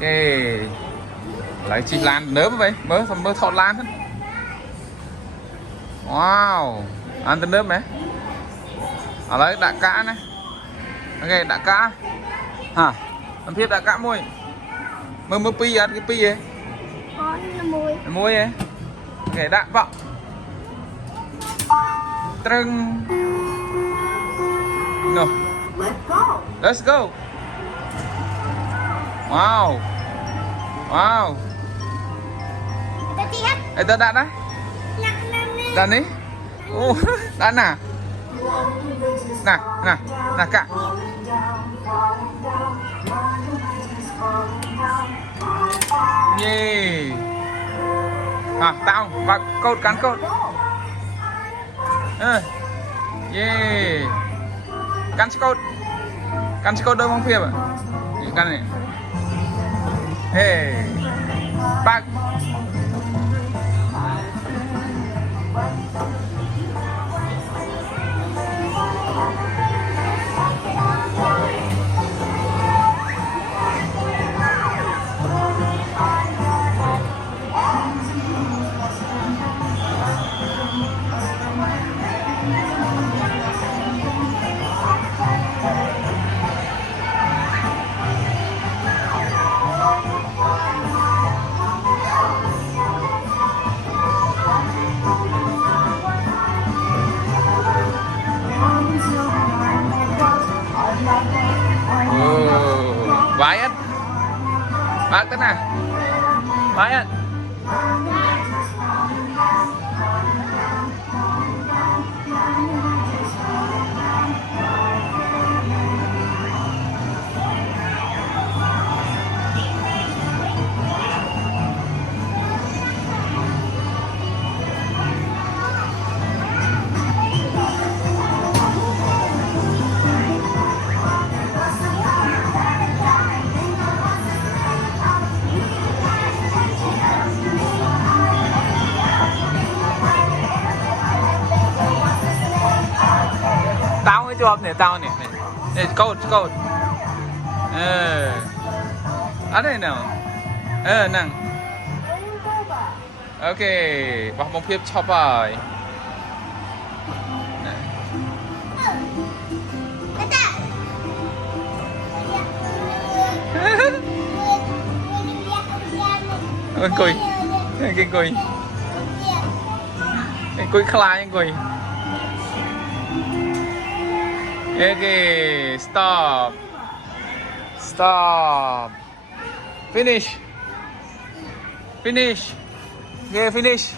Ê, lấy chim lan nớm vậy mơ thọt lan hết. Wow, ăn tên nớm mẹ ở lấy đạ cá này. Ok, đạ cá hả ăn thiết đạ cá môi mơ pi ăn cái pi gì môi ấy ok đạ vọng trưng no let's go wow wow ê tao đạn đấy đạn đi ô đạn nè nè nè nè cả yeah à tao và cột cắn cột yeah cắn cột đôi mong phiệp à cắn này hey bác vãi á bác tên à vãi á chụp này tao này này cột ở đây nào nằng ok bọc bông phiếp chop rồi cùi cùi khai cùi okay stop finish okay finish